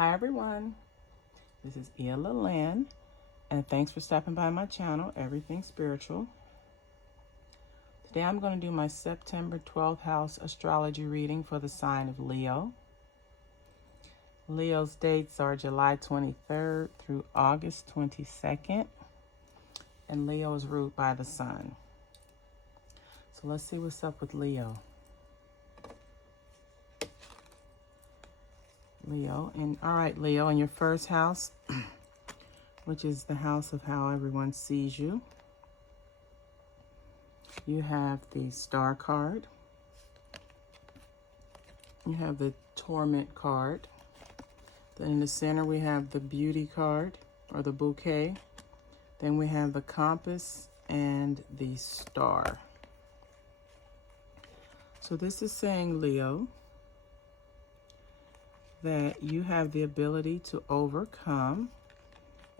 Hi everyone, this is Lynn, and thanks for stopping by my channel, Everything Spiritual. Today I'm going to do my September 12th house astrology reading for the sign of Leo. Leo's dates are July 23rd through August 22nd, and Leo is ruled by the sun. So let's see what's up with Leo. All right, Leo, in your first house, which is the house of how everyone sees you, you have the Star card, you have the Torment card, then in the center we have the Beauty card, or the Bouquet, then we have the Compass and the Star. So this is saying, Leo, that you have the ability to overcome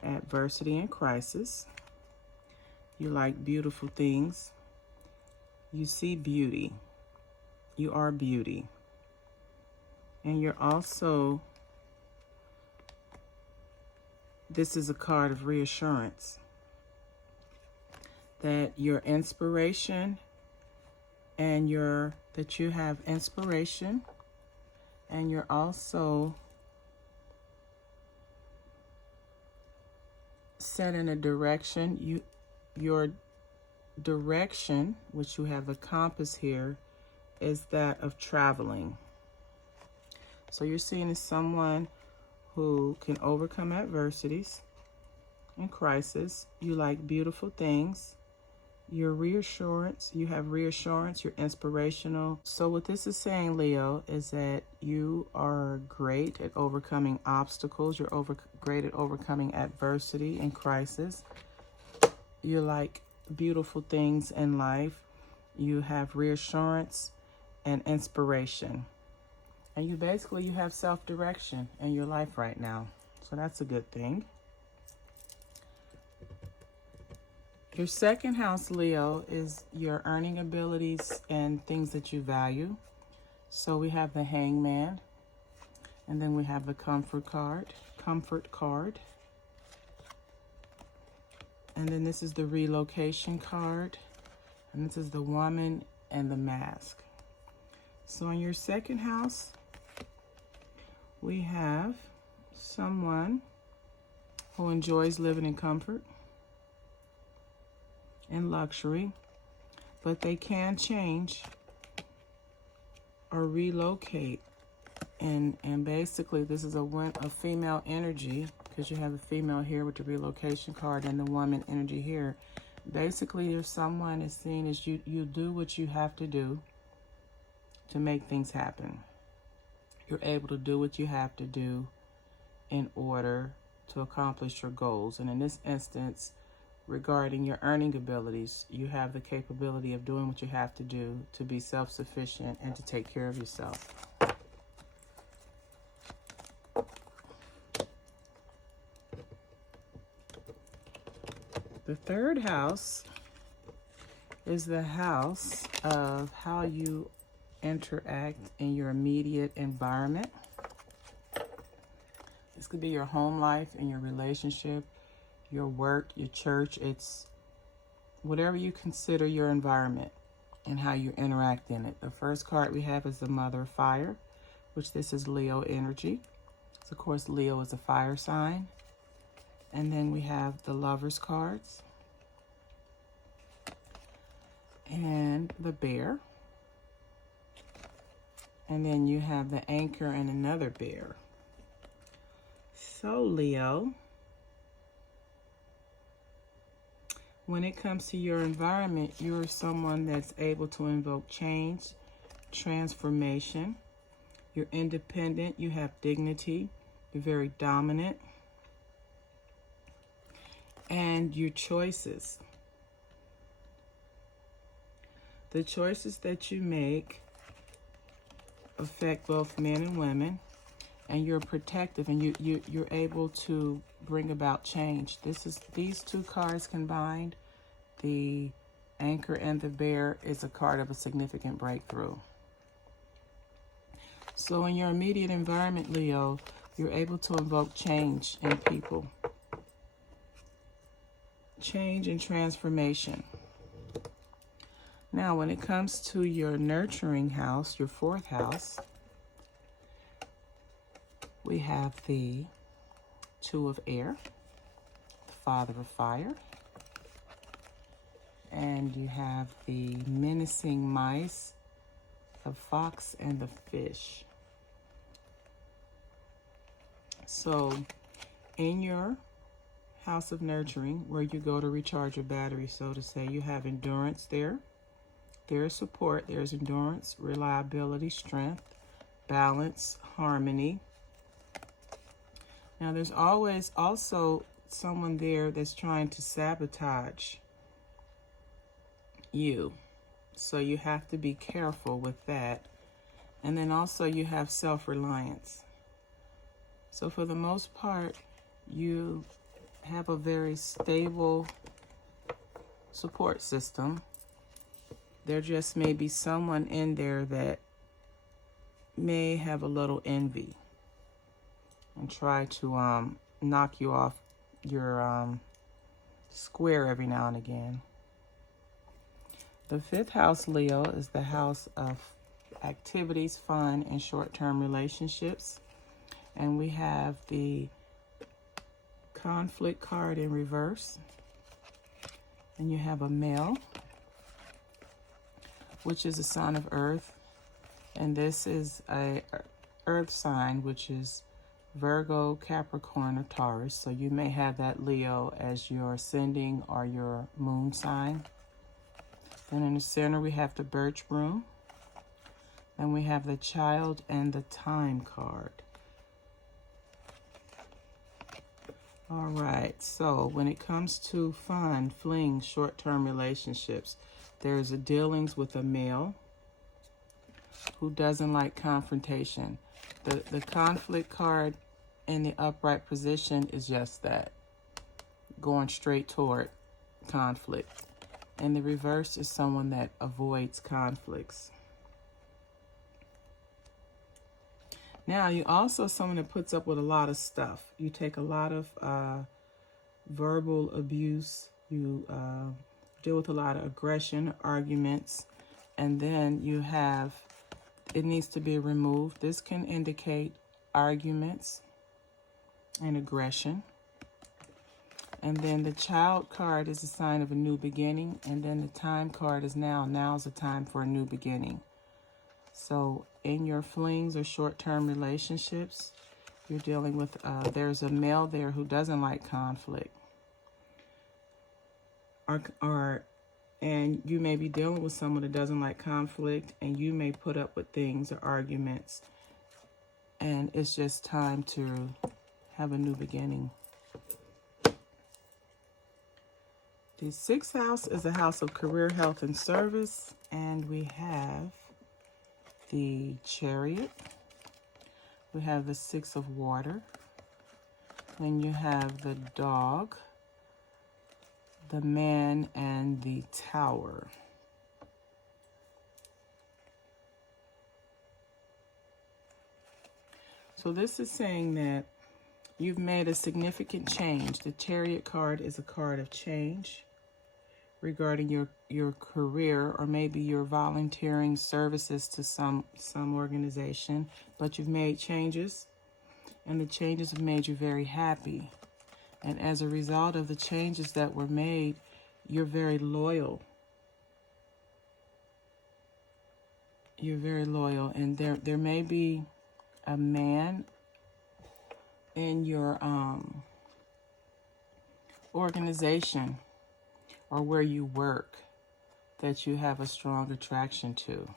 adversity and crisis. You like beautiful things. You see beauty. You are beauty. And you're also, this is a card of reassurance that your inspiration and that you have inspiration, and you're also set in a direction. Your direction, which you have the compass here, is that of traveling. So you're seen as someone who can overcome adversities and crisis. You like beautiful things. Your reassurance, you have reassurance, you're inspirational. So what this is saying, Leo, is that you are great at overcoming obstacles. You're great at overcoming adversity and crisis. You like beautiful things in life. You have reassurance and inspiration. And you have self-direction in your life right now. So that's a good thing. Your second house, Leo, is your earning abilities and things that you value. So we have the Hangman, and then we have the Comfort card. And then this is the Relocation card, and this is the Woman and the Mask. So in your second house, we have someone who enjoys living in comfort and luxury, but they can change or relocate, and basically this is a female energy, because you have a female here with the Relocation card and the woman energy here. Basically, if someone is seen as you do what you have to do to make things happen. You're able to do what you have to do in order to accomplish your goals. And in this instance, regarding your earning abilities, you have the capability of doing what you have to do to be self-sufficient and to take care of yourself. The third house is the house of how you interact in your immediate environment. This could be your home life and your relationship, your work, your church. It's whatever you consider your environment and how you interact in it. The first card we have is the Mother of Fire, which this is Leo energy. So of course, Leo is a fire sign. And then we have the Lovers cards and the Bear. And then you have the Anchor and another Bear. So Leo, when it comes to your environment, you're someone that's able to invoke change, transformation. You're independent, you have dignity, you're very dominant. And your choices. The choices that you make affect both men and women, and you're protective, and you're able to bring about change. These two cards combined, the Anchor and the Bear, is a card of a significant breakthrough. So in your immediate environment, Leo, You're able to invoke change in people. Change and transformation. Now, when it comes to your nurturing house, your 4th house, we have the 2 of air, the Father of fire, and you have the menacing mice, the fox, and the fish. So, in your house of nurturing, where you go to recharge your battery, so to say, you have endurance there. There's support. There's endurance, reliability, strength, balance, harmony. Now, there's always also someone there that's trying to sabotage you. So you have to be careful with that. And then also you have self-reliance. So for the most part, you have a very stable support system. There just may be someone in there that may have a little envy and try to knock you off your square every now and again. The 5th house, Leo, is the house of activities, fun, and short-term relationships. And we have the conflict card in reverse. And you have a male, which is a sign of earth. And this is a earth sign, which is Virgo, Capricorn, or Taurus. So you may have that Leo as your ascending or your moon sign. Then in the center, we have the birch broom. Then we have the child and the time card. All right, so when it comes to fun, fling, short-term relationships, there's a dealings with a male who doesn't like confrontation. The conflict card in the upright position is just that, going straight toward conflict. And the reverse is someone that avoids conflicts. Now, you also someone that puts up with a lot of stuff. You take a lot of verbal abuse. You deal with a lot of aggression, arguments. And then you have, it needs to be removed. This can indicate arguments and aggression. And then the child card is a sign of a new beginning. And then the time card is now. Now's the time for a new beginning. So in your flings or short-term relationships, you're dealing with, there's a male there who doesn't like conflict. And you may be dealing with someone that doesn't like conflict, and you may put up with things or arguments. And it's just time to have a new beginning. The 6th house is a house of career, health, and service. And we have the Chariot. We have the 6 of water. Then you have the dog, the man, and the Tower. So this is saying that you've made a significant change. The Chariot card is a card of change regarding your career, or maybe you're volunteering services to some organization, but you've made changes, and the changes have made you very happy. And as a result of the changes that were made, you're very loyal. You're very loyal, and there may be a man in your organization or where you work that you have a strong attraction to.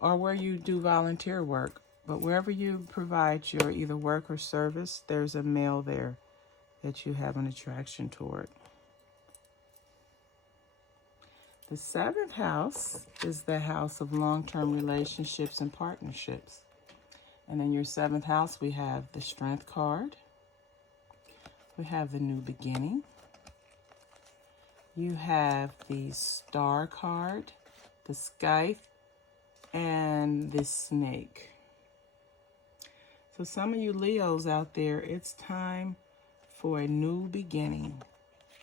Or where you do volunteer work. But wherever you provide your either work or service, there's a male there that you have an attraction toward. The 7th house is the house of long-term relationships and partnerships. And in your 7th house, we have the Strength card. We have the new beginning. You have the Star card, the Scythe, and this snake. So some of you Leos out there, it's time for a new beginning.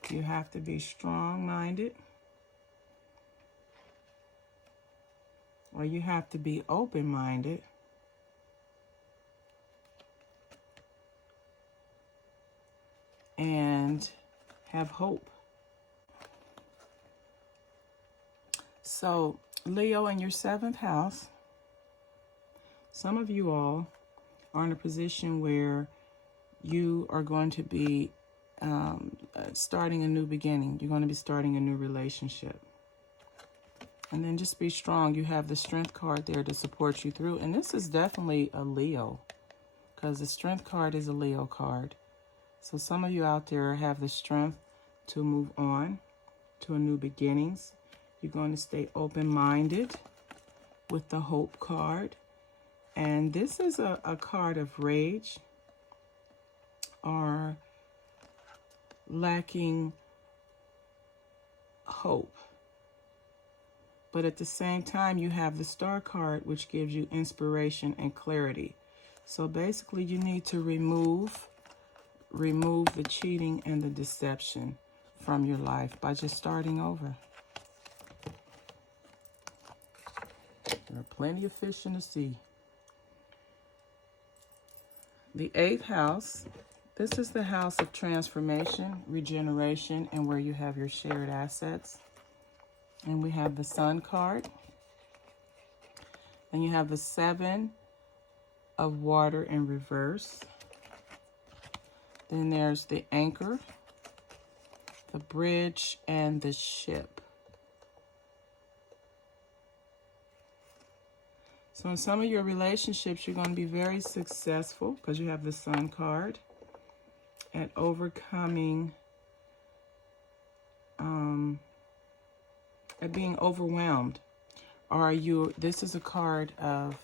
You have to be strong-minded, or you have to be open-minded. And have hope. So, Leo, in your 7th house, some of you all are in a position where you are going to be starting a new beginning. You're going to be starting a new relationship. And then just be strong. You have the Strength card there to support you through. And this is definitely a Leo, because the Strength card is a Leo card. So some of you out there have the strength to move on to a new beginnings. You're going to stay open-minded with the Hope card. And this is a card of rage or lacking hope. But at the same time, you have the Star card, which gives you inspiration and clarity. So basically, you need to remove the cheating and the deception from your life by just starting over. There are plenty of fish in the sea. The 8th house, this is the house of transformation, regeneration, and where you have your shared assets. And we have the Sun card. And you have the 7 of water in reverse. Then there's the anchor, the bridge, and the ship. So in some of your relationships, you're going to be very successful because you have the Sun card at overcoming, at being overwhelmed. Or this is a card of,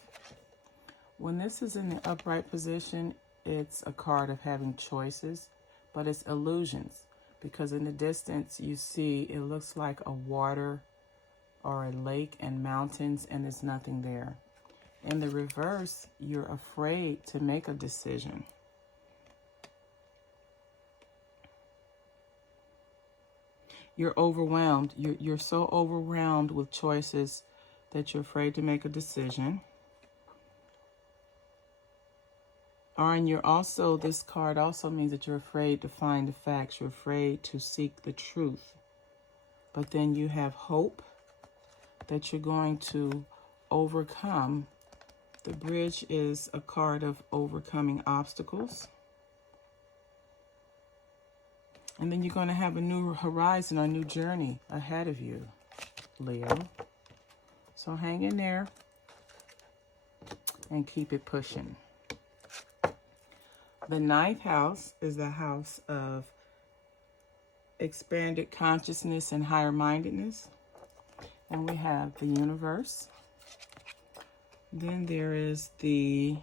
when this is in the upright position, it's a card of having choices, but it's illusions, because in the distance you see it looks like a water or a lake and mountains, and there's nothing there. In the reverse, you're afraid to make a decision. You're overwhelmed. You're so overwhelmed with choices that you're afraid to make a decision. And you're also, this card also means that you're afraid to find the facts. You're afraid to seek the truth. But then you have hope that you're going to overcome. The bridge is a card of overcoming obstacles. And then you're going to have a new horizon, a new journey ahead of you, Leo. So hang in there and keep it pushing. The 9th house is the house of expanded consciousness and higher mindedness. And we have the universe. Then there is the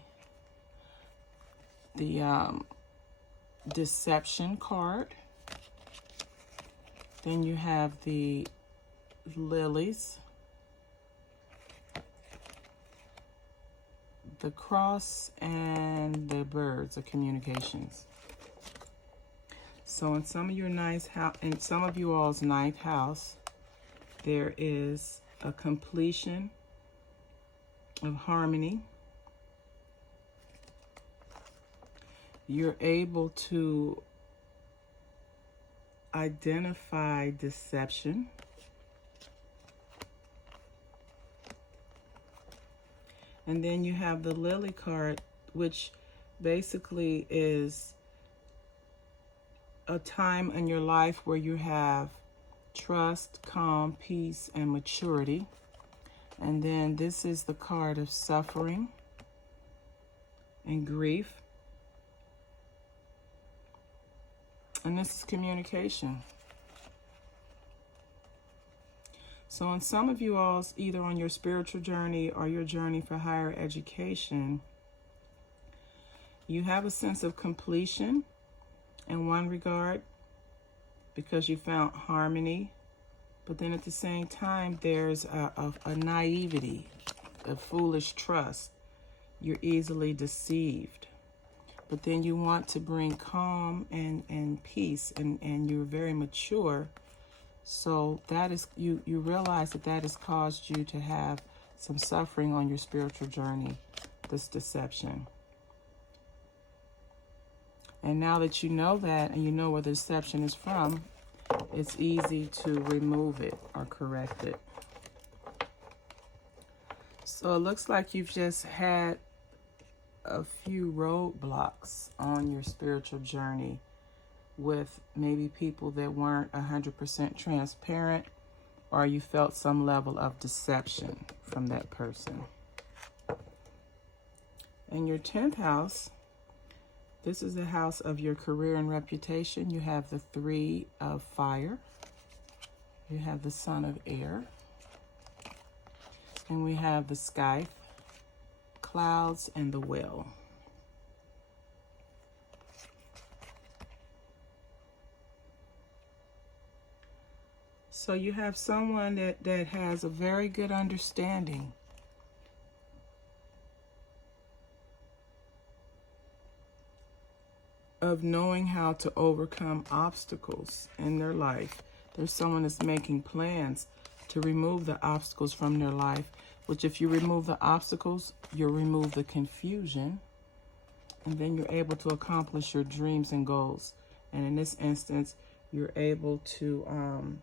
deception card. Then you have the lilies, the cross, and the birds of communications. So in some of your in some of you all's 9th house, there is a completion of harmony. You're able to identify deception. And then you have the lily card, which basically is a time in your life where you have trust, calm, peace, and maturity. And then this is the card of suffering and grief. And this is communication. So in some of you all's, either on your spiritual journey or your journey for higher education, you have a sense of completion in one regard because you found harmony. But then at the same time, there's a naivety a foolish trust. You're easily deceived. But then you want to bring calm and peace, and you're very mature. So that is, you realize that has caused you to have some suffering on your spiritual journey, this deception. And now that you know that, and you know where the deception is from, it's easy to remove it or correct it. So it looks like you've just had a few roadblocks on your spiritual journey with maybe people that weren't 100% transparent, or you felt some level of deception from that person. In your 10th house, this is the house of your career and reputation. You have the 3 of fire. You have the Son of air. And we have the sky, clouds, and the whale. So you have someone that has a very good understanding of knowing how to overcome obstacles in their life. There's someone that's making plans to remove the obstacles from their life, which if you remove the obstacles, you'll remove the confusion, and then you're able to accomplish your dreams and goals. And in this instance, you're able to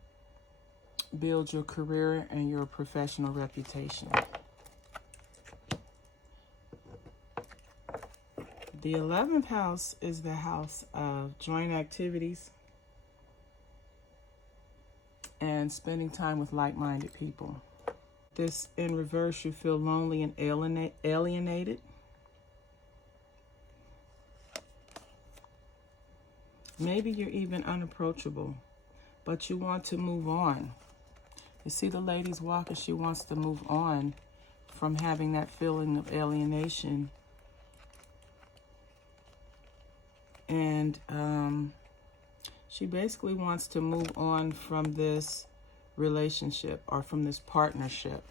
build your career and your professional reputation. The 11th house is the house of joint activities and spending time with like-minded people. This, in reverse, you feel lonely and alienated. Maybe you're even unapproachable, but you want to move on. You see the lady's walking, she wants to move on from having that feeling of alienation. And she basically wants to move on from this relationship or from this partnership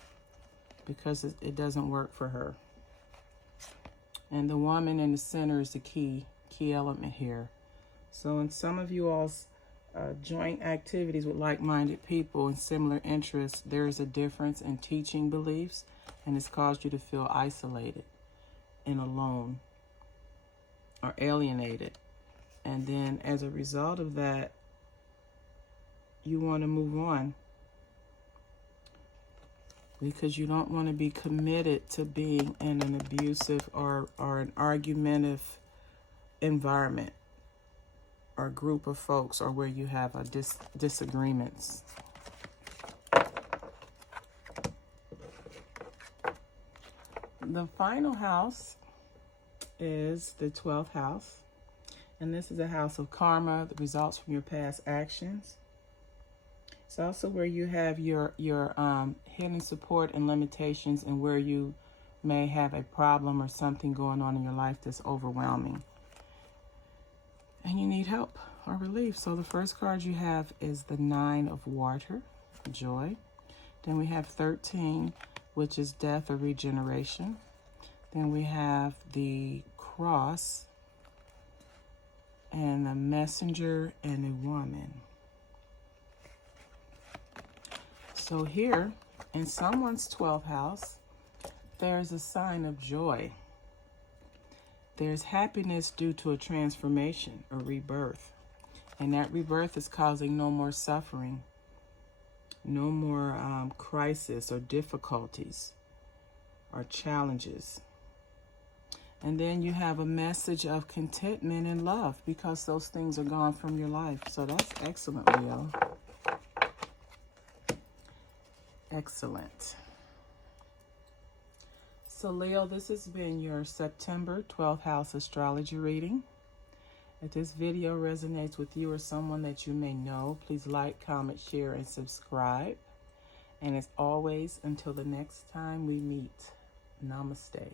because it doesn't work for her. And the woman in the center is the key element here. So in some of you all's joint activities with like-minded people and similar interests, there is a difference in teaching beliefs, and it's caused you to feel isolated and alone or alienated. And then as a result of that, you want to move on because you don't want to be committed to being in an abusive or an argumentative environment or group of folks, or where you have disagreements. The final house is the 12th house. And this is a house of karma, the results from your past actions. It's also where you have your hidden support and limitations, and where you may have a problem or something going on in your life that's overwhelming. And you need help or relief. So the first card you have is the 9 of water, joy. Then we have 13, which is death or regeneration. Then we have the cross, and a messenger, and a woman. So here, in someone's 12th house, there's a sign of joy. There's happiness due to a transformation, a rebirth. And that rebirth is causing no more suffering, no more crisis or difficulties or challenges. And then you have a message of contentment and love, because those things are gone from your life. So that's excellent, Leo. Excellent. So Leo, this has been your September 12th house astrology reading. If this video resonates with you or someone that you may know, please like, comment, share, and subscribe. And as always, until the next time we meet, namaste.